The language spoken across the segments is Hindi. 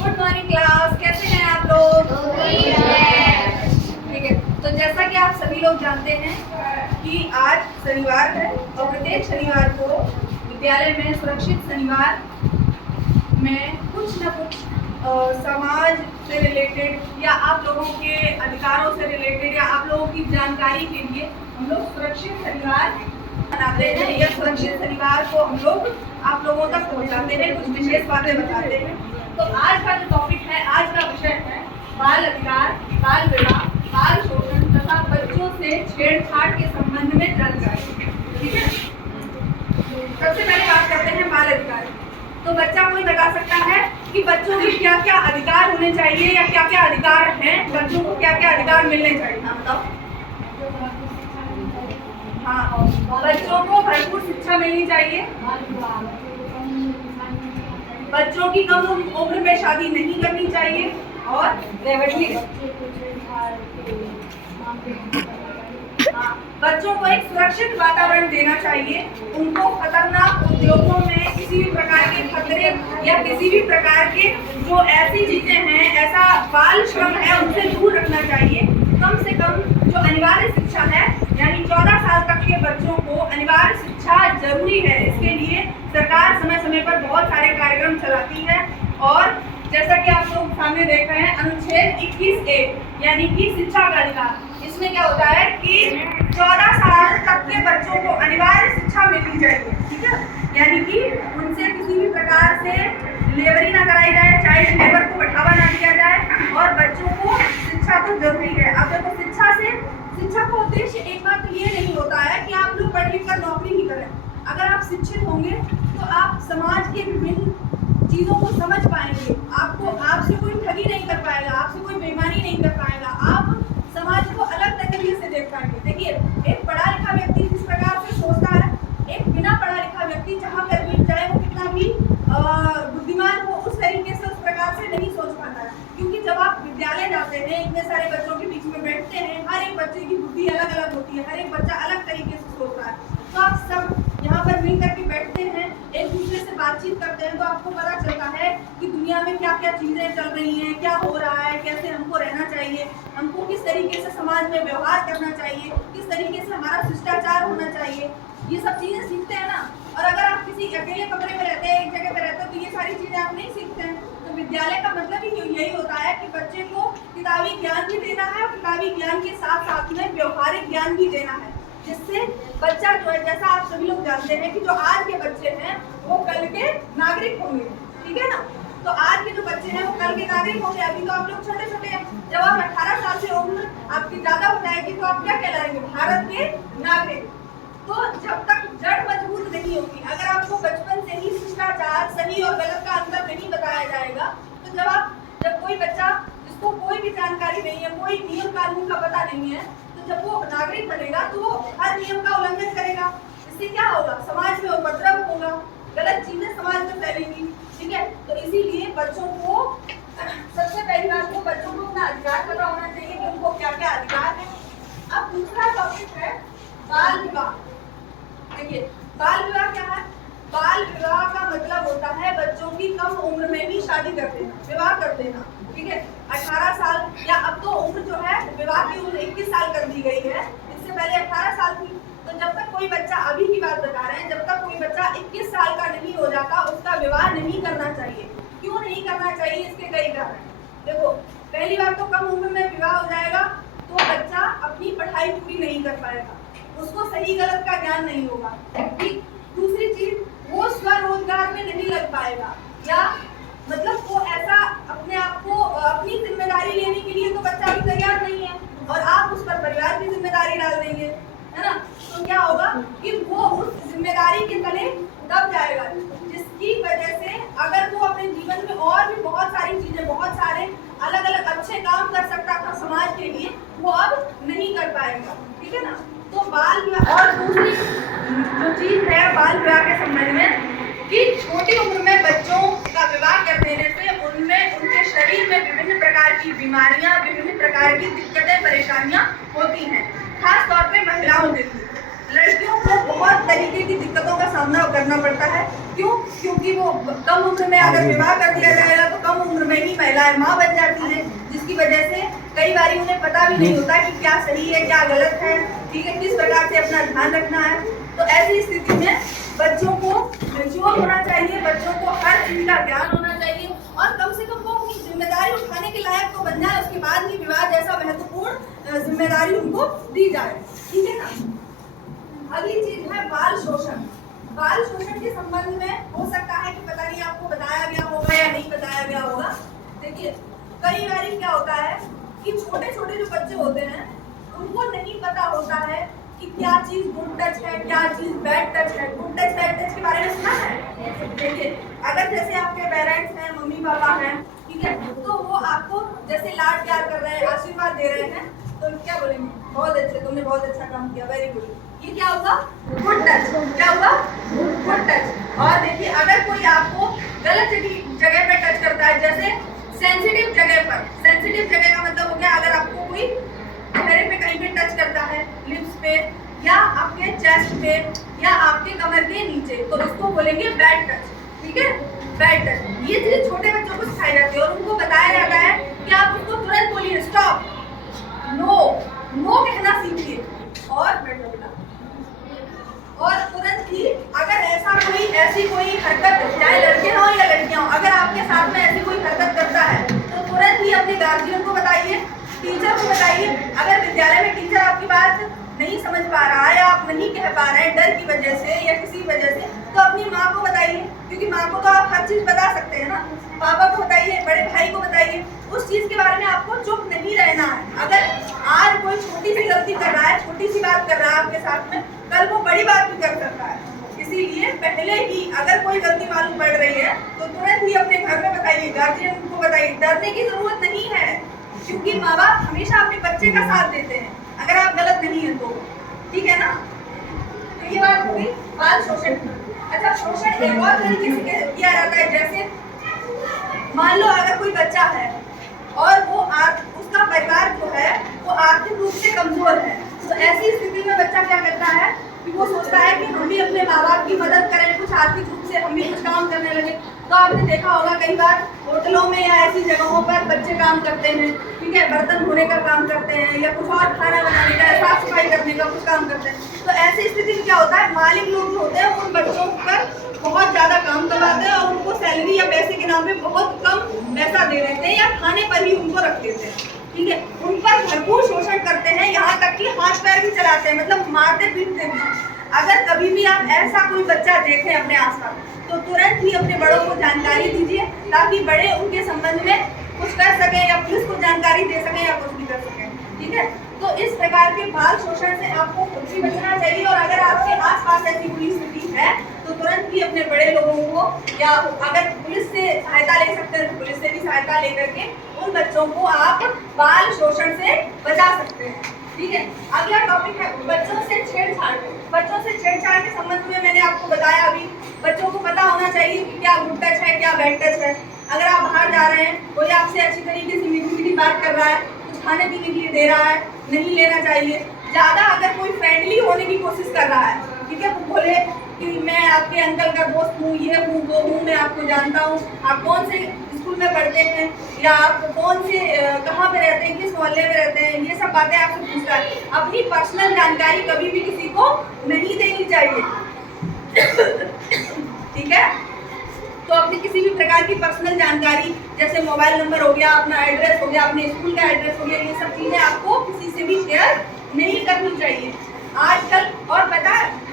गुड मॉर्निंग क्लास, कैसे हैं आप लोग? ठीक है, तो जैसा कि आप सभी लोग जानते हैं कि आज शनिवार है और प्रत्येक शनिवार को विद्यालय में सुरक्षित शनिवार में कुछ न कुछ समाज से रिलेटेड या आप लोगों के अधिकारों से रिलेटेड या आप लोगों की जानकारी के लिए हम लोग सुरक्षित शनिवार मनाते हैं या सुरक्षित शनिवार को हम लोग आप लोगों तक पहुंचाते हैं, कुछ विशेष बातें बताते हैं। तो आज का जो टॉपिक है, आज का विषय है बाल अधिकार, बाल विवाह, बाल शोषण तथा बच्चों से छेड़छाड़ के संबंध में जानकारी। ठीक है, सबसे पहले बात करते हैं बाल अधिकार। तो बच्चा कोई बता सकता है कि बच्चों के क्या क्या अधिकार होने चाहिए या क्या क्या अधिकार हैं, बच्चों को क्या क्या अधिकार मिलने चाहिए? बताओ। हाँ, बच्चों को भरपूर शिक्षा मिलनी चाहिए, बच्चों की कम उम्र में शादी नहीं करनी चाहिए और बच्चों को एक सुरक्षित वातावरण देना चाहिए, उनको खतरनाक उद्योगों में किसी भी प्रकार के खतरे या किसी भी प्रकार के जो ऐसी चीजें हैं, ऐसा बाल श्रम है, उनसे दूर रखना चाहिए। कम से कम जो अनिवार्य शिक्षा है, यानी 14 साल तक के बच्चों को अनिवार्य शिक्षा जरूरी है। इसके लिए सरकार समय समय पर बहुत सारे कार्यक्रम चलाती है और जैसा कि आप लोग सामने देख रहे हैं, अनुच्छेद 21A यानी कि शिक्षा का अधिकार, इसमें क्या होता है कि 14 साल तक के बच्चों को अनिवार्य शिक्षा मिलनी चाहिए। ठीक है, यानी कि उनसे किसी भी प्रकार से लेबरी ना कराई जाए, चाइल्ड लेबर को बढ़ावा ना दिया जाए और बच्चों को शिक्षा तो जरूरी है। अब देखो, शिक्षा का उद्देश्य एक बात तो ये नहीं होता है कि आप लोग पढ़ लिख कर नौकरी ही करें। अगर आप शिक्षित होंगे तो आप समाज के विभिन्न चीजों को समझ पाएंगे, आपसे कोई ठगी नहीं कर पाएगा, आपसे कोई बेईमानी नहीं कर पाएगा, आप समाज को अलग तरीके से देख पाएंगे। देखिए, एक पढ़ा लिखा व्यक्ति जिस प्रकार से सोचता है, एक बिना पढ़ा लिखा व्यक्ति जहाँ पर भी चाहे वो कितना भी बुद्धिमान हो, उस तरीके से उस प्रकार से नहीं सोच पाता है। क्योंकि जब आप विद्यालय जाते हैं, इतने सारे बच्चों के बीच में बैठते हैं, हर एक बच्चे की बुद्धि अलग अलग होती है, हर एक बच्चा अलग तरीके से सोचता है। तो आप सब यहाँ पर मिल करके बैठते हैं, एक दूसरे से बातचीत करते हैं, तो आपको पता चलता है कि दुनिया में क्या क्या चीजें चल रही हैं, क्या हो रहा है, कैसे हमको रहना चाहिए, हमको किस तरीके से समाज में व्यवहार करना चाहिए, किस तरीके से हमारा शिष्टाचार होना चाहिए, ये सब चीजें सीखते हैं ना। और अगर आप किसी अकेले कमरे में रहते हैं, एक जगह पे रहते हैं, तो ये सारी चीजें आप नहीं सीखते हैं। तो विद्यालय का मतलब ही यही होता है कि बच्चे को किताबी ज्ञान भी देना है और किताबी ज्ञान के साथ साथ में व्यवहारिक ज्ञान भी देना है, जिससे बच्चा जो है, जैसा आप सभी लोग जानते हैं कि जो आज के बच्चे हैं वो कल के नागरिक होंगे। ठीक है ना, तो आज के जो बच्चे हैं वो कल के नागरिक होंगे। अभी तो आप लोग छोटे छोटे हैं, जब आप 18 साल से उम्र आपकी ज्यादा हो जाएगी तो आप क्या कहलाएंगे? भारत के नागरिक। तो जब तक जड़ मजबूत नहीं होगी, अगर आपको बचपन से ही शिष्टाचार, सही और गलत का अंतर नहीं बताया जाएगा, तो जब कोई बच्चा जिसको कोई भी जानकारी नहीं है, कोई नियम कानून का पता नहीं है, तो जब वो नागरिक बनेगा तो वो हर नियम का उल्लंघन करेगा। इससे क्या होगा? समाज में उपद्रव होगा, गलत चीजें समाज में फैलेंगी। ठीक है, तो इसीलिए बच्चों को सबसे पहली बात तो बच्चों को अपना अधिकार पता होना चाहिए कि उनको क्या क्या अधिकार है। अब दूसरा टॉपिक है बाल विवाह। देखिए, बाल विवाह क्या है? बाल विवाह का मतलब होता है बच्चों की कम उम्र में ही शादी कर देना, विवाह कर देना। ठीक है, 18 साल या अब तो उम्र जो है विवाह की उम्र 21 साल कर दी गई है, इससे पहले 18 साल थी। तो जब तक कोई बच्चा, अभी की बात बता रहे हैं, जब तक कोई बच्चा 21 साल का नहीं हो जाता, उसका विवाह नहीं करना चाहिए। क्यों नहीं करना चाहिए? इसके कई कारण। देखो, पहली बात तो कम उम्र में विवाह हो जाएगा तो बच्चा अपनी पढ़ाई पूरी नहीं कर पाएगा, उसको सही गलत का ज्ञान नहीं होगा। दूसरी चीज, वो स्वरोजगार में नहीं लग पाएगा, या मतलब वो ऐसा अपने आप को अपनी जिम्मेदारी लेने के लिए तो बच्चा भी तैयार नहीं है और आप उस पर परिवार की जिम्मेदारी डाल देंगे, है ना। तो क्या होगा कि वो उस जिम्मेदारी के तले दब जाएगा, जिसकी वजह से अगर वो अपने जीवन में और भी बहुत सारी चीजें, बहुत सारे अलग अलग अच्छे काम कर सकता था समाज के लिए, वो अब नहीं कर पाएगा। ठीक है ना। तो बाल विवाह, और दूसरी जो चीज है बाल विवाह के संबंध में, कि छोटी उम्र में बच्चों का विवाह कर देने से उनमें, उनके शरीर में विभिन्न प्रकार की बीमारियां, विभिन्न प्रकार की दिक्कतें, परेशानियां होती हैं। खास तौर पे महिलाओं के लिए, लड़कियों को बहुत तरीके की दिक्कतों का सामना करना पड़ता है। क्यों? क्योंकि वो कम उम्र में अगर विवाह कर दिया जाएगा तो कम उम्र में ही महिलाएं माँ बन जाती हैं, जिसकी वजह से कई बार उन्हें पता भी नहीं होता कि क्या सही है क्या गलत है, ठीक है, किस प्रकार से अपना ध्यान रखना है। तो ऐसी स्थिति में बच्चों को मैच्योर होना चाहिए, बच्चों को हर चीज का ज्ञान होना चाहिए और कम से कम वो अपनी जिम्मेदारी उठाने के लायक तो बन जाए, उसके बाद ही विवाह जैसा महत्वपूर्ण जिम्मेदारी उनको दी जाए, ठीक है ना। अगली चीज है बाल शोषण। बाल शोषण के संबंध में हो सकता है कि पता नहीं आपको बताया गया होगा या नहीं बताया गया होगा। देखिए कई बार क्या होता है कि छोटे छोटे जो बच्चे होते हैं उनको नहीं पता होता है कि क्या चीज गुड टच है, क्या चीज बैड टच है। गुड टच बैड टच के बारे में सुना है? देखिए अगर जैसे आपके पेरेंट्स हैं, मम्मी पापा हैं, ठीक है, तो वो आपको जैसे लाड प्यार कर रहे हैं, आशीर्वाद दे रहे हैं, तो क्या बोलेंगे? बहुत अच्छे, तुमने बहुत अच्छा काम किया, वेरी गुड। ये क्या होगा? Good touch. क्या होगा? Good touch. और देखिए अगर कोई आपको गलत जगह पे टच करता है, जैसे सेंसिटिव जगह पर, सेंसिटिव जगह का मतलब हो गया अगर आपको कोई चेहरे पे कहीं पे टच करता है, लिप्स पे या आपके चेस्ट पे या आपके कमर के नीचे, तो इसको बोलेंगे बैड टच, ठीक है, बैड टच। ये चीज छोटे बच्चों को सिखाई जाती है और उनको बताया जाता है कि आप उसको तुरंत बोलिए स्टॉप, नो, नो कहना सीखिए। और तुरंत ही अगर ऐसी कोई हरकत, चाहे लड़के हो या लड़कियां हो, अगर आपके साथ में ऐसी कोई हरकत करता है तो तुरंत ही अपने गार्जियन को बताइए, टीचर को बताइए। अगर विद्यालय में टीचर आपकी बात नहीं समझ पा रहा है, आप नहीं कह पा रहे हैं डर की वजह से या किसी वजह से, तो अपनी माँ को बताइए, क्योंकि माँ को तो आप हर चीज बता सकते हैं ना। पापा को बताइए, बड़े भाई को बताइए, उस चीज के बारे में आपको चुप नहीं रहना है। अगर आज कोई छोटी सी गलती कर रहा है, छोटी सी बात कर रहा है आपके साथ में, कल वो बड़ी बात भी कर सकता है। इसीलिए पहले ही अगर कोई गलती मालूम पड़ रही है तो तुरंत ही अपने घर में बताइए, गार्जियन को बताइए। डरने की जरूरत नहीं है, क्योंकि माँ बाप हमेशा अपने बच्चे का साथ देते हैं अगर आप गलत नहीं है तो, ठीक है ना। तो ये बात हुई बाल शोषण की। अच्छा, शोषण एक और तरीके से किया जाता है, जैसे मान लो अगर कोई बच्चा है और वो उसका परिवार जो है वो आर्थिक रूप से कमजोर है, तो ऐसी स्थिति में बच्चा क्या करता है कि वो सोचता है कि हम भी अपने माँ बाप की मदद करें, कुछ आर्थिक रूप से हम भी कुछ काम करने लगे। तो आपने देखा होगा कई बार होटलों में या ऐसी जगहों पर बच्चे काम करते हैं, ठीक है, बर्तन धोने का काम करते हैं या कुछ और खाना बनाने का, साफ सफाई करने का कुछ काम करते हैं। तो ऐसी स्थिति में क्या होता है, मालिक लोग जो होते हैं उन बच्चों पर बहुत ज्यादा काम करवाते हैं और उनको सैलरी या पैसे के नाम पे बहुत कम पैसा दे देते हैं या खाने पर ही उनको रख देते हैं, ठीक है, उन पर भरपूर शोषण करते हैं, यहाँ तक कि हाथ पैर भी चलाते हैं, मतलब मारते पीटते हैं। अगर कभी भी आप ऐसा कोई बच्चा देखें अपने आसपास तो तुरंत ही अपने बड़ों को जानकारी दीजिए, ताकि बड़े उनके संबंध में कुछ कर सकें या पुलिस को जानकारी दे सकें या कुछ भी कर सकें, ठीक है। तो इस प्रकार के बाल शोषण से आपको खुद भी बचना चाहिए और अगर आपके आसपास ऐसी कोई स्थिति है तो तुरंत ही अपने बड़े लोगों को या अगर पुलिस से सहायता ले सकते हैं तो पुलिस से भी सहायता लेकर के उन बच्चों को आप बाल शोषण से बचा सकते हैं, ठीक है। अगला टॉपिक है बच्चों से छेड़छाड़। बच्चों से छेड़छाड़ के संबंध में मैंने आपको बताया, अभी बच्चों को पता होना चाहिए कि क्या गुड टच है क्या बैड टच है। अगर आप बाहर जा रहे हैं, कोई आपसे अच्छी तरीके से मीठी मीठी बात कर रहा है, कुछ खाने पीने के लिए दे रहा है, नहीं लेना चाहिए। ज्यादा अगर कोई फ्रेंडली होने की कोशिश कर रहा है, ठीक है, वो बोले कि मैं आपके अंकल का दोस्त हूँ, ये हूँ वो हूँ, मैं आपको जानता हूँ, आप कौन से स्कूल में पढ़ते हैं या आप कौन से कहाँ पे रहते हैं, किस मोहल्ले में रहते हैं, ये सब बातें आपसे पूछता है। अपनी पर्सनल जानकारी कभी भी किसी को नहीं देनी चाहिए, ठीक है। तो अपनी किसी भी प्रकार की पर्सनल जानकारी जैसे मोबाइल नंबर हो गया, अपना एड्रेस हो गया, अपने स्कूल का एड्रेस हो गया, ये सब चीजें आपको किसी से भी शेयर नहीं करनी चाहिए आजकल। और पता है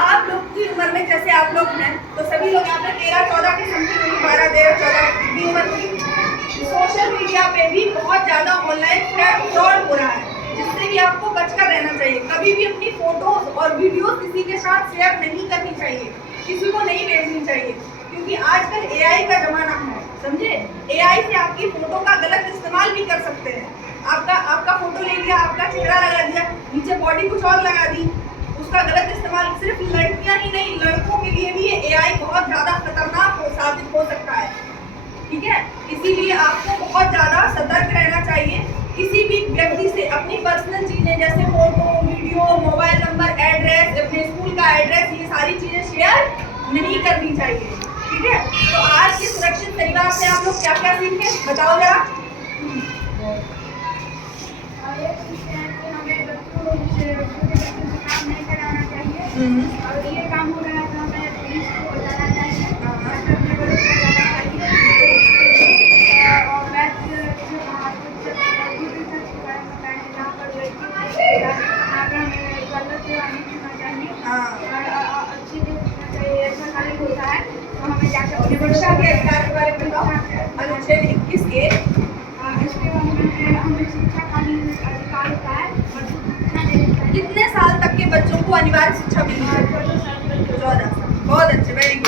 आप लोग की उम्र में, जैसे आप लोग हैं तो सभी लोग यहाँ पे 13-14 की समथिंग होगी, 12-13-14 की उम्र होगी। सोशल मीडिया पे भी बहुत ज्यादा ऑनलाइन फ्रॉड हो रहा है, जिससे कि आपको बचकर रहना चाहिए। कभी भी अपनी फोटोज और वीडियो किसी के साथ शेयर नहीं करनी चाहिए, किसी को नहीं भेजनी चाहिए, क्योंकि आजकल AI का जमाना है, समझे। AI से आपकी फोटो का गलत इस्तेमाल भी कर सकते हैं। आपका फोटो ले लिया, आपका चेहरा लगा दिया, नीचे बॉडी कुछ और लगा दी, उसका गलत इस्तेमाल। सिर्फ लड़कियां ही नहीं, लड़कों के लिए भी ये AI बहुत ज्यादा खतरनाक साबित हो सकता है, ठीक है। इसीलिए आपको बहुत ज्यादा सतर्क रहना चाहिए। किसी भी व्यक्ति से अपनी पर्सनल चीजें जैसे photo, video, mobile number, address, अपने स्कूल का एड्रेस, ये सारी चीजें शेयर नहीं करनी चाहिए, ठीक है, तो आज के सुरक्षित परिवार से आप लोग क्या क्या सीखे, बताओ जरा। एक चीज़ है कि हमें बच्चों से छोटे बच्चों से काम नहीं कराना चाहिए, और ये काम हो रहा है तो हमें पुलिस को बताना चाहिए, अपने बड़ों को बताना चाहिए। और बैच से बाहर कुछ रिसर्च के बारे में बताएं जहाँ पर वहाँ पर हमें गलत जगह नहीं छूना चाहिए, और अच्छी जगह छूना चाहिए। ऐसा खाली होता है तो हमें जाकर अपने बड़ों शिक्षा के को अधिकार के बारे में बताओ। अनुच्छेद 21 के इसके बारे में हमें शिक्षा का भी अधिकार होता है, और शिक्षा देनी चाहिए। कितने साल तक के बच्चों को अनिवार्य शिक्षा मिलनी है? 14 साल तक। 14 साल, बहुत अच्छे, वेरी